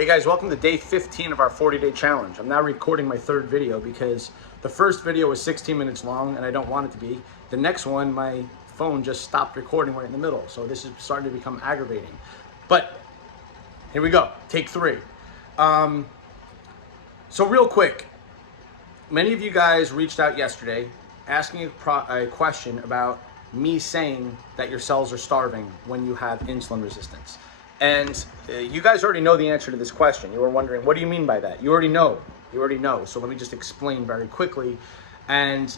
Hey guys, welcome to day 15 of our 40-day challenge. I'm now recording my third video because the first video was 16 minutes long and I don't want it to be. The next one, my phone just stopped recording right in the middle. So this is starting to become aggravating. But here we go, take 3. So real quick, many of you guys reached out yesterday asking a question about me saying that your cells are starving when you have insulin resistance. And you guys already know the answer to this question. You were wondering, what do you mean by that? You already know. So let me just explain very quickly. And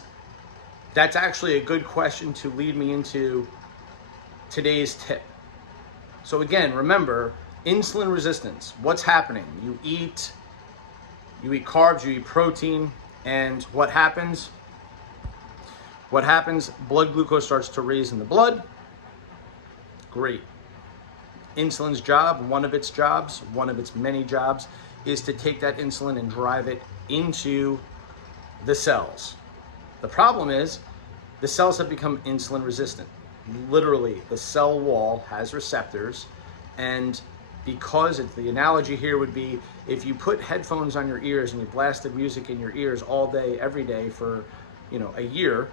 that's actually a good question to lead me into today's tip. So again, remember, insulin resistance. What's happening? You eat carbs, you eat protein, and what happens? Blood glucose starts to raise in the blood. Great. Insulin's job, one of its many jobs, is to take that insulin and drive it into the cells. The problem is the cells have become insulin resistant. Literally, the cell wall has receptors, and because the analogy here would be if you put headphones on your ears and you blasted music in your ears all day, every day for a year,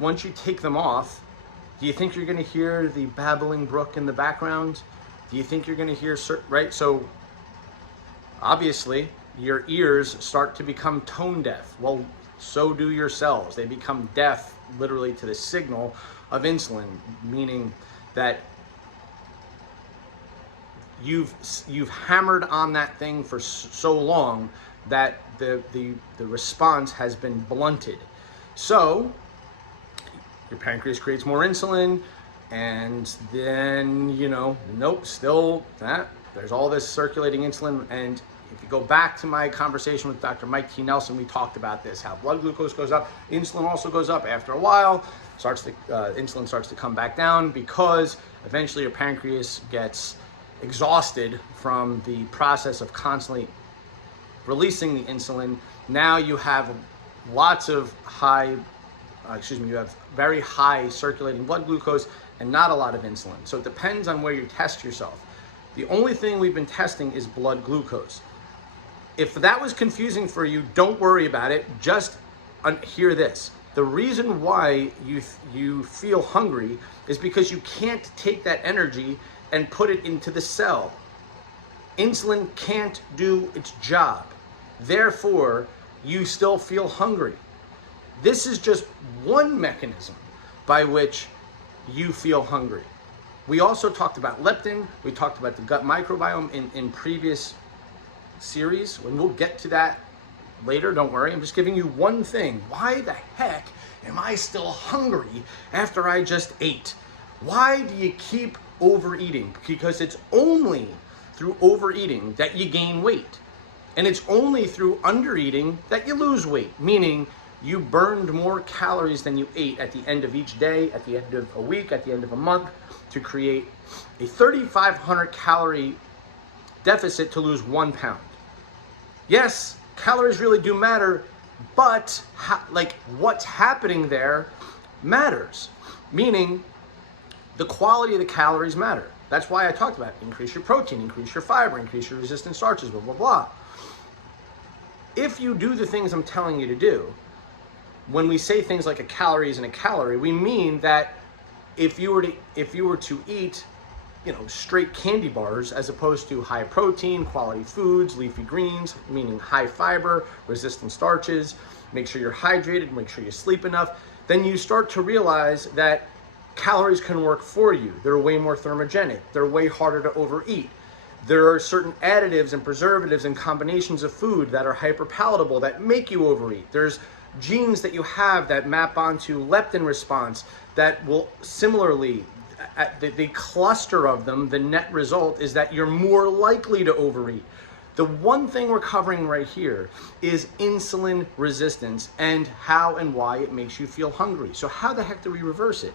once you take them off, do you think you're going to hear the babbling brook in the background? Do you think you're going to hear, right? So obviously your ears start to become tone deaf. Well, so do your cells. They become deaf literally to the signal of insulin, meaning that you've hammered on that thing for so long that the response has been blunted. So your pancreas creates more insulin, and then, there's all this circulating insulin. And if you go back to my conversation with Dr. Mike T. Nelson, we talked about this, how blood glucose goes up, insulin also goes up after a while, insulin starts to come back down because eventually your pancreas gets exhausted from the process of constantly releasing the insulin. Now you have you have very high circulating blood glucose and not a lot of insulin. So it depends on where you test yourself. The only thing we've been testing is blood glucose. If that was confusing for you, don't worry about it. Just hear this. The reason why you feel hungry is because you can't take that energy and put it into the cell. Insulin can't do its job. Therefore, you still feel hungry. This is just one mechanism by which you feel hungry. We also talked about leptin. We talked about the gut microbiome in previous series, and we'll get to that later. Don't worry. I'm just giving you one thing. Why the heck am I still hungry after I just ate? Why do you keep overeating? Because it's only through overeating that you gain weight. And it's only through undereating that you lose weight, meaning you burned more calories than you ate at the end of each day, at the end of a week, at the end of a month, to create a 3,500 calorie deficit to lose 1 pound. Yes, calories really do matter, but what's happening there matters, meaning the quality of the calories matter. That's why I talked about increase your protein, increase your fiber, increase your resistant starches, blah, blah, blah. If you do the things I'm telling you to do, when we say things like a calorie isn't a calorie, we mean that if you were to eat, straight candy bars as opposed to high protein, quality foods, leafy greens, meaning high fiber, resistant starches, make sure you're hydrated, make sure you sleep enough, then you start to realize that calories can work for you. They're way more thermogenic. They're way harder to overeat. There are certain additives and preservatives and combinations of food that are hyperpalatable that make you overeat. There's genes that you have that map onto leptin response that will similarly, the cluster of them, the net result is that you're more likely to overeat. The one thing we're covering right here is insulin resistance and how and why it makes you feel hungry. So how the heck do we reverse it?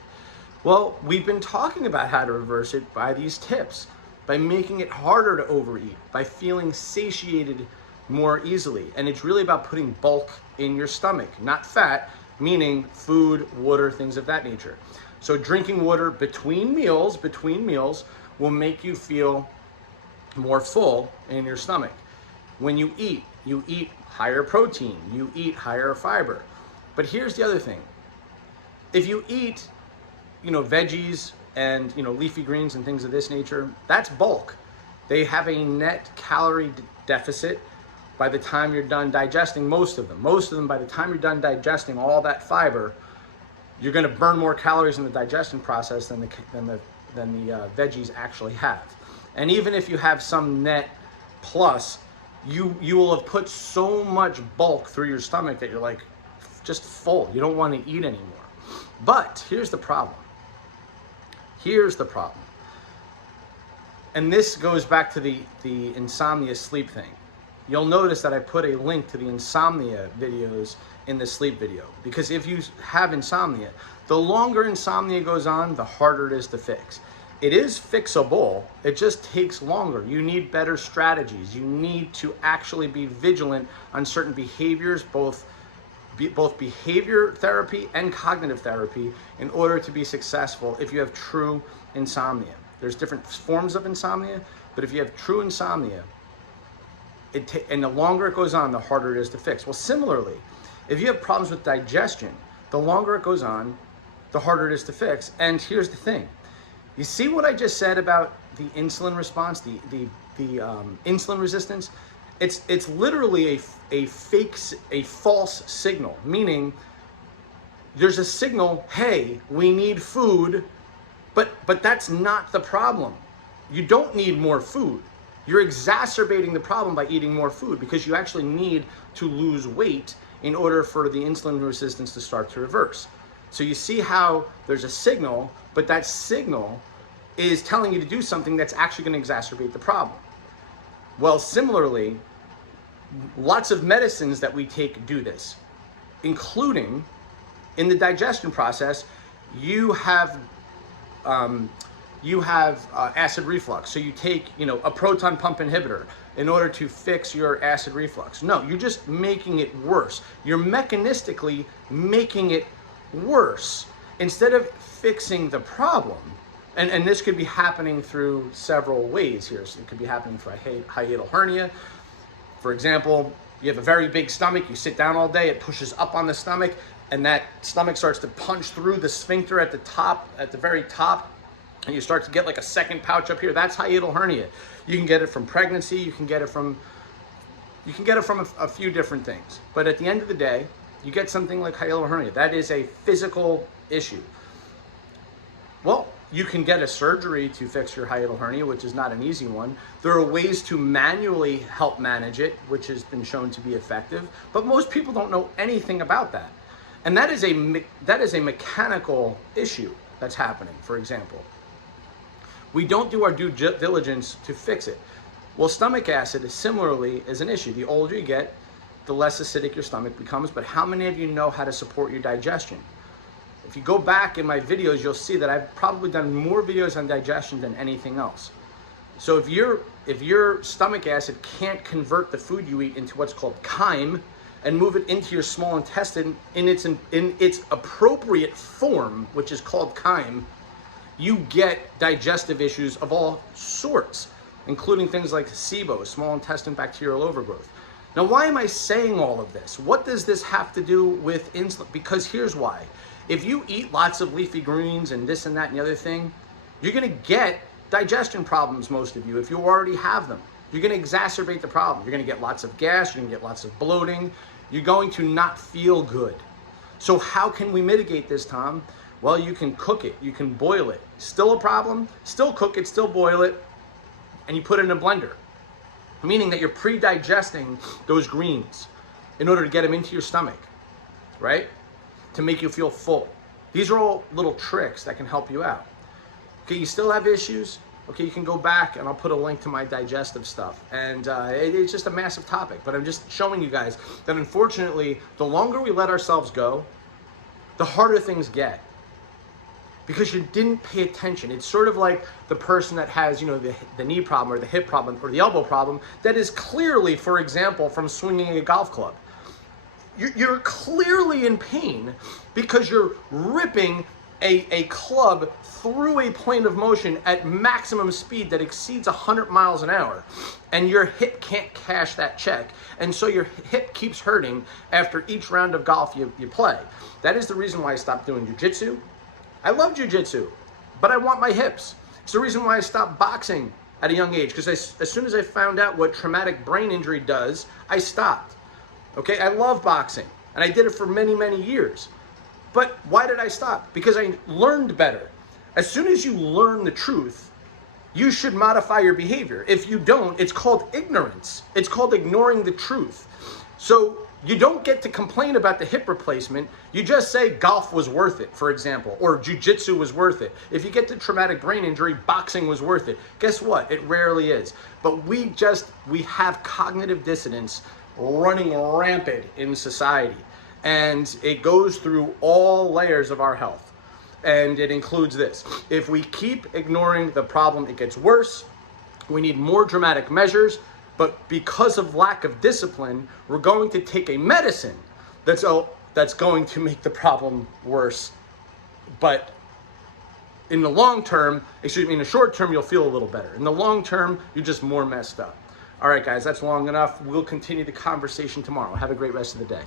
Well, we've been talking about how to reverse it by these tips, by making it harder to overeat, by feeling satiated more easily. And it's really about putting bulk in your stomach, not fat, meaning food, water, things of that nature. So drinking water between meals will make you feel more full in your stomach. When you eat higher protein, you eat higher fiber. But here's the other thing. If you eat, veggies and, leafy greens and things of this nature, that's bulk. They have a net calorie deficit by the time you're done digesting most of them. Most of them, by the time you're done digesting all that fiber, you're going to burn more calories in the digestion process than the veggies actually have. And even if you have some net plus, you will have put so much bulk through your stomach that you're like just full. You don't want to eat anymore. But here's the problem. And this goes back to the insomnia sleep thing. You'll notice that I put a link to the insomnia videos in the sleep video, because if you have insomnia, the longer insomnia goes on, the harder it is to fix. It is fixable, it just takes longer. You need better strategies. You need to actually be vigilant on certain behaviors, both behavior therapy and cognitive therapy, in order to be successful if you have true insomnia. There's different forms of insomnia, but if you have true insomnia, and the longer it goes on, the harder it is to fix. Well, similarly, if you have problems with digestion, the longer it goes on, the harder it is to fix. And here's the thing. You see what I just said about the insulin response, the insulin resistance? It's literally a false signal, meaning there's a signal, hey, we need food, but that's not the problem. You don't need more food. You're exacerbating the problem by eating more food, because you actually need to lose weight in order for the insulin resistance to start to reverse. So you see how there's a signal, but that signal is telling you to do something that's actually going to exacerbate the problem. Well, similarly, lots of medicines that we take do this, including in the digestion process. You have acid reflux. So you take, a proton pump inhibitor in order to fix your acid reflux. No, you're just making it worse. You're mechanistically making it worse instead of fixing the problem. And this could be happening through several ways here. So it could be happening for a hiatal hernia. For example, you have a very big stomach, you sit down all day, it pushes up on the stomach, and that stomach starts to punch through the sphincter at the top, at the very top, and you start to get like a second pouch up here. That's hiatal hernia. You can get it from pregnancy, you can get it from a few different things. But at the end of the day, you get something like hiatal hernia. That is a physical issue. Well, you can get a surgery to fix your hiatal hernia, which is not an easy one. There are ways to manually help manage it, which has been shown to be effective, but most people don't know anything about that. And that is a mechanical issue that's happening, for example. We don't do our due diligence to fix it. Well, stomach acid similarly is an issue. The older you get, the less acidic your stomach becomes, but how many of you know how to support your digestion? If you go back in my videos, you'll see that I've probably done more videos on digestion than anything else. So if your stomach acid can't convert the food you eat into what's called chyme and move it into your small intestine in its appropriate form, which is called chyme, you get digestive issues of all sorts, including things like SIBO, small intestine bacterial overgrowth. Now, why am I saying all of this? What does this have to do with insulin? Because here's why. If you eat lots of leafy greens and this and that and the other thing, you're going to get digestion problems, most of you, if you already have them. You're going to exacerbate the problem. You're going to get lots of gas, you're going to get lots of bloating, you're going to not feel good. So how can we mitigate this, Tom? Well, you can cook it, you can boil it. Still a problem? Still cook it, still boil it, and you put it in a blender. Meaning that you're pre-digesting those greens in order to get them into your stomach, right? To make you feel full. These are all little tricks that can help you out. Okay, you still have issues? Okay, you can go back and I'll put a link to my digestive stuff. And it's just a massive topic, but I'm just showing you guys that unfortunately, the longer we let ourselves go, the harder things get. Because you didn't pay attention. It's sort of like the person that has, the knee problem or the hip problem or the elbow problem that is clearly, for example, from swinging a golf club. You're clearly in pain because you're ripping a club through a plane of motion at maximum speed that exceeds 100 miles an hour, and your hip can't cash that check, and so your hip keeps hurting after each round of golf you play. That is the reason why I stopped doing jiu-jitsu. I love jiu-jitsu, but I want my hips. It's the reason why I stopped boxing at a young age, because as soon as I found out what traumatic brain injury does, I stopped. Okay, I love boxing, and I did it for many, many years. But why did I stop? Because I learned better. As soon as you learn the truth, you should modify your behavior. If you don't, it's called ignorance. It's called ignoring the truth. So you don't get to complain about the hip replacement. You just say golf was worth it, for example, or jiu-jitsu was worth it. If you get to traumatic brain injury, boxing was worth it. Guess what? It rarely is. But we have cognitive dissonance running rampant in society. And it goes through all layers of our health. And it includes this. If we keep ignoring the problem, it gets worse. We need more dramatic measures. But because of lack of discipline, we're going to take a medicine that's going to make the problem worse. But in the long term, in the short term, you'll feel a little better. In the long term, you're just more messed up. All right, guys, that's long enough. We'll continue the conversation tomorrow. Have a great rest of the day.